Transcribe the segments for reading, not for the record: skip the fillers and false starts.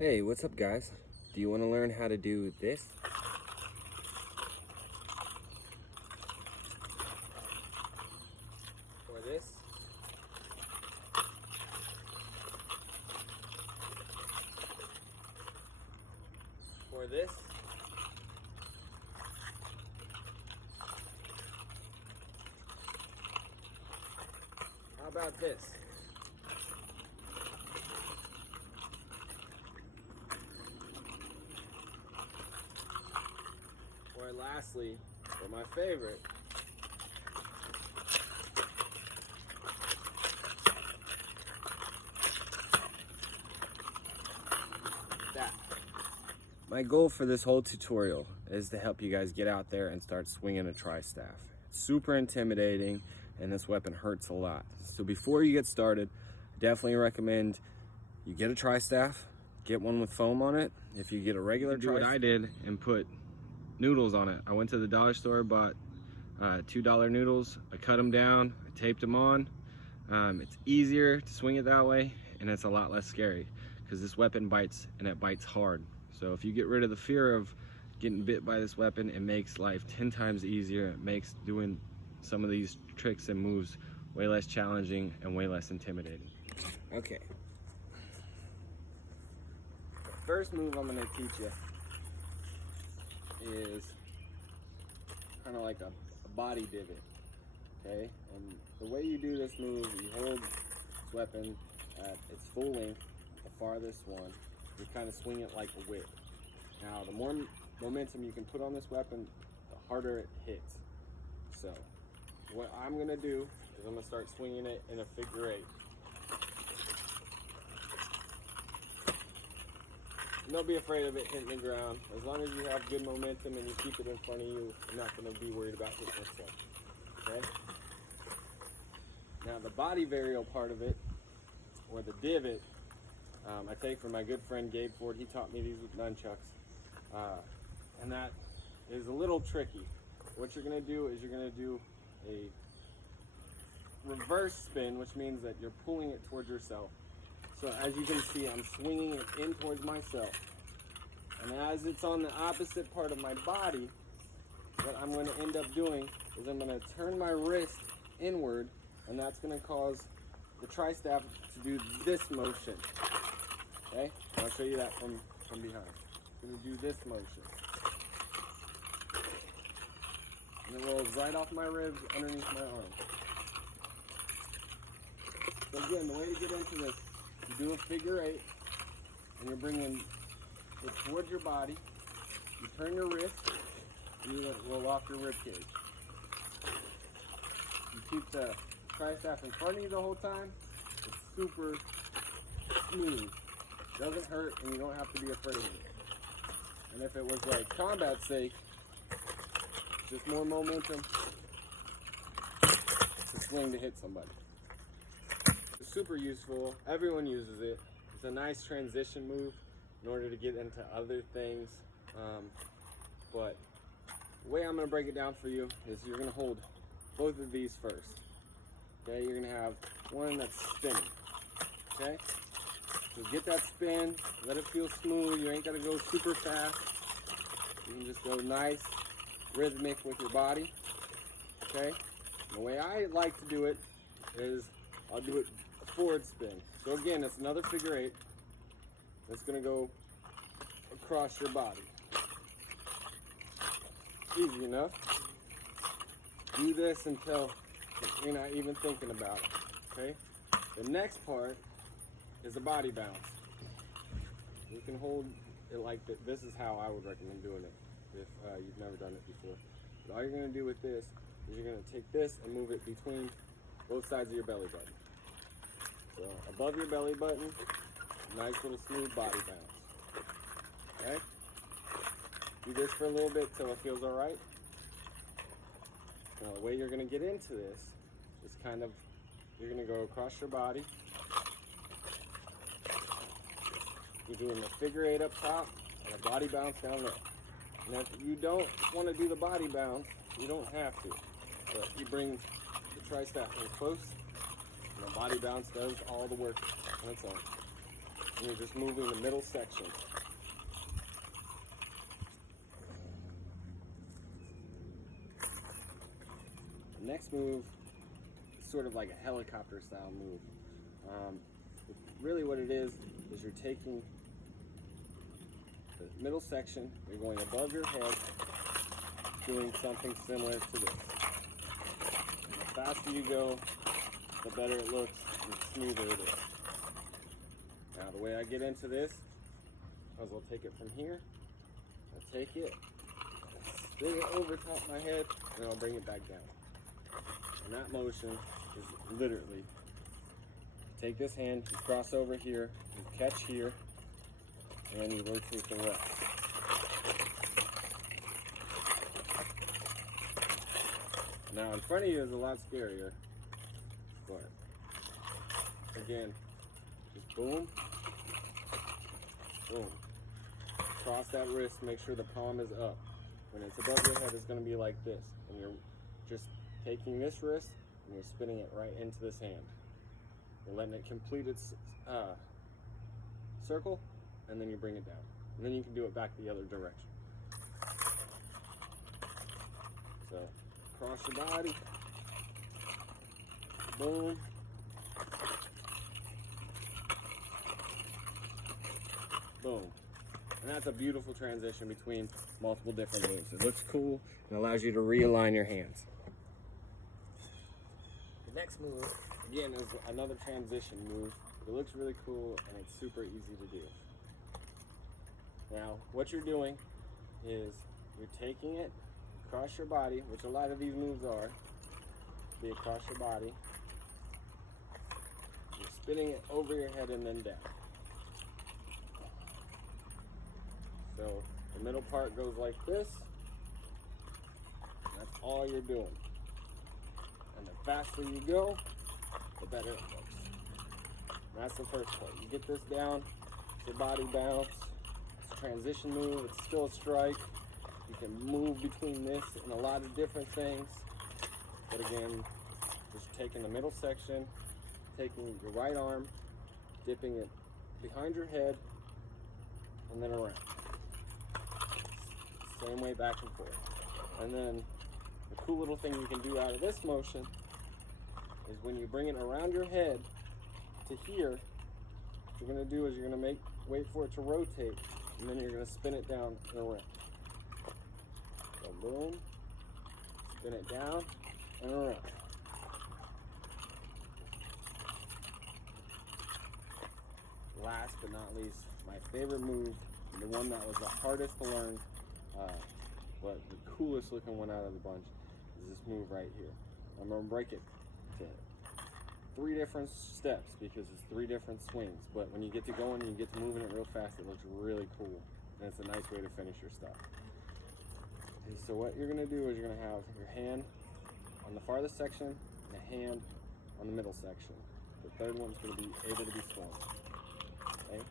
Hey, what's up guys? Do you want to learn how to do this? Or this? Or this? How about this? Or lastly, for my favorite, that. My goal for this whole tutorial is to help you guys get out there and start swinging a tri-staff. It's super intimidating and this weapon hurts a lot. So before you get started, I definitely recommend you get a tri-staff, get one with foam on it. If you get a regular tri-staff, do what I did and put noodles on it. I went to the dollar store, bought $2 noodles. I cut them down, I taped them on. It's easier to swing it that way and it's a lot less scary because this weapon bites and it bites hard. So if you get rid of the fear of getting bit by this weapon, it makes life 10 times easier. It makes doing some of these tricks and moves way less challenging and way less intimidating. Okay. The first move I'm gonna teach you is kind of like a body divot, okay? And the way you do this move, you hold this weapon at its full length, the farthest one. You kind of swing it like a whip. Now, the more momentum you can put on this weapon, the harder it hits. So, what I'm gonna do is I'm gonna start swinging it in a figure eight. Don't be afraid of it hitting the ground. As long as you have good momentum and you keep it in front of you, you're not going to be worried about hitting yourself. Okay? Now the body varial part of it, or the divot, I take from my good friend Gabe Ford. He taught me these with nunchucks. And that is a little tricky. What you're going to do is you're going to do a reverse spin, which means that you're pulling it towards yourself. So as you can see, I'm swinging it in towards myself. And as it's on the opposite part of my body, what I'm going to end up doing is I'm going to turn my wrist inward, and that's going to cause the tri-staff to do this motion. Okay? I'll show you that from behind. I'm going to do this motion. And it rolls right off my ribs underneath my arm. So again, the way to get into this, you do a figure eight, and you're bringing it towards your body. You turn your wrist, and you let it roll off your rib cage. You keep the tri-staff in front of you the whole time. It's super smooth. Doesn't hurt, and you don't have to be afraid of it. And if it was like combat's sake, just more momentum to swing to hit somebody. Super useful. Everyone uses it. It's a nice transition move in order to get into other things. But the way I'm going to break it down for you is you're going to hold both of these first. Okay, you're going to have one that's spinning. Okay, so get that spin, let it feel smooth. You ain't got to go super fast. You can just go nice, rhythmic with your body. Okay, the way I like to do it is I'll do it forward spin. So again, it's another figure eight that's going to go across your body. Easy enough. Do this until you're not even thinking about it. Okay? The next part is a body bounce. You can hold it like that. This is how I would recommend doing it if you've never done it before. But all you're going to do with this is you're going to take this and move it between both sides of your belly button. So above your belly button, nice little smooth body bounce. Okay? Do this for a little bit till it feels all right. Now the way you're going to get into this is kind of, you're going to go across your body. You're doing a figure eight up top and a body bounce down there. Now if you don't want to do the body bounce, you don't have to. But you bring the tri-staff in close. And the body bounce does all the work on its own. and you're just moving the middle section. The next move is sort of like a helicopter style move. Really what it is you're taking the middle section, you're going above your head, doing something similar to this. And the faster you go, the better it looks and the smoother it is. Now the way I get into this is I'll take it from here, I'll take it, bring it over top my head, and I'll bring it back down. And that motion is literally, take this hand, you cross over here, you catch here, and then you rotate the left. Now in front of you is a lot scarier, but again, just boom, boom. Cross that wrist, make sure the palm is up. When it's above your head, it's going to be like this. And you're just taking this wrist and you're spinning it right into this hand. You're letting it complete its circle, and then you bring it down. And then you can do it back the other direction. So, cross your body, boom, boom. And that's a beautiful transition between multiple different moves. It looks cool and allows you to realign your hands. The next move, again, is another transition move. It looks really cool and it's super easy to do. Now, what you're doing is you're taking it across your body, which a lot of these moves are, be across your body. You're spinning it over your head and then down. So the middle part goes like this. And that's all you're doing. And the faster you go, the better it looks. And that's the first part. You get this down, your body bounce. It's a transition move. It's still a strike. You can move between this and a lot of different things. But again, just taking the middle section, taking your right arm, dipping it behind your head, and then around. Same way back and forth. And then the cool little thing you can do out of this motion is when you bring it around your head to here, what you're going to do is you're going to wait for it to rotate, and then you're going to spin it down and around. So boom, spin it down and around. Last but not least, my favorite move, and the one that was the hardest to learn, but the coolest looking one out of the bunch, is this move right here. I'm going to break it to 3 different steps because it's 3 different swings, but when you get to going and you get to moving it real fast, it looks really cool, and it's a nice way to finish your stuff. Okay, so what you're going to do is you're going to have your hand on the farthest section and a hand on the middle section. The third one's going to be able to be swung. Okay?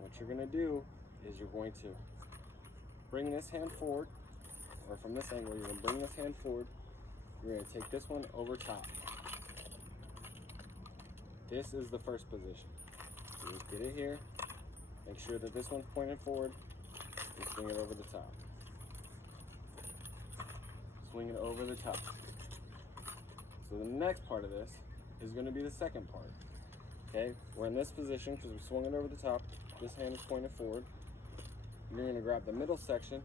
What you're going to do is you're going to bring this hand forward, or from this angle, you're going to bring this hand forward. You're going to take this one over top. This is the first position. So just get it here, make sure that this one's pointed forward, and swing it over the top. Swing it over the top. So the next part of this is going to be the second part. Okay, we're in this position because we swung it over the top. This hand is pointed forward. You're going to grab the middle section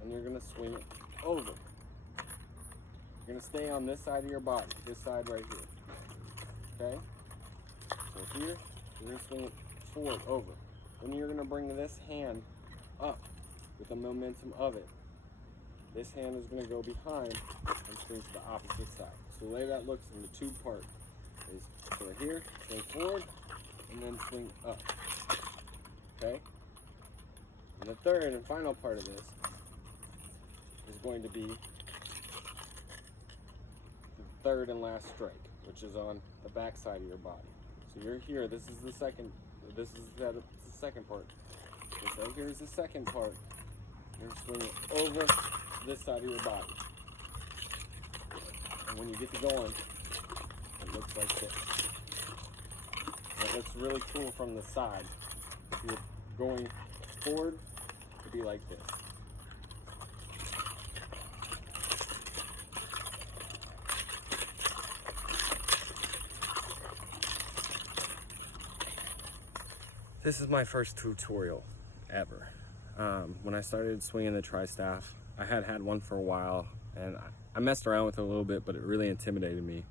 and you're going to swing it over. You're going to stay on this side of your body, this side right here. Okay? So here, you're going to swing it forward, over. Then you're going to bring this hand up with the momentum of it. This hand is going to go behind and swing to the opposite side. So the way that looks in the 2 part is so right here, swing forward, and then swing up. Okay? And the third and final part of this is going to be the third and last strike, which is on the back side of your body. So you're here, this is the second part. This right here is the second part. You're swinging over this side of your body. And when you get to going, it looks like this. And it looks really cool from the side. If you're going forward, it'd be like this. This is my first tutorial ever. When I started swinging the tri-staff, I had one for a while, and I messed around with it a little bit, but it really intimidated me.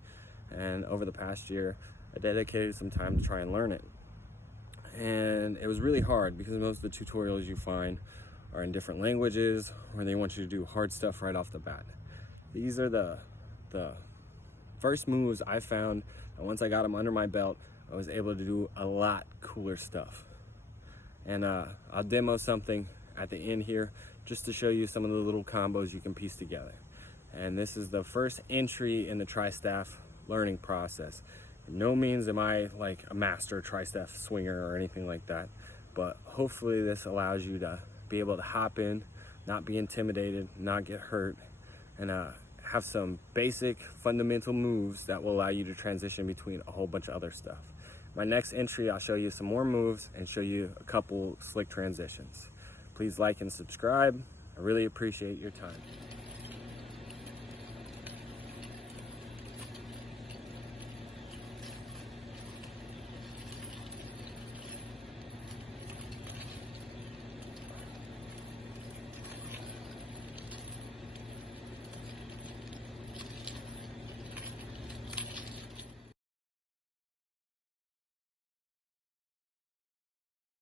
And over the past year, I dedicated some time to try and learn it. And it was really hard because most of the tutorials you find are in different languages, or they want you to do hard stuff right off the bat. These are the first moves I found, and once I got them under my belt, I was able to do a lot cooler stuff. And I'll demo something at the end here just to show you some of the little combos you can piece together. And this is the first entry in the tri-staff learning process. In no means am I like a master tri-staff swinger or anything like that, but hopefully this allows you to be able to hop in, not be intimidated, not get hurt, and have some basic fundamental moves that will allow you to transition between a whole bunch of other stuff. My next entry, I'll show you some more moves and show you a couple slick transitions. Please like and subscribe. I really appreciate your time.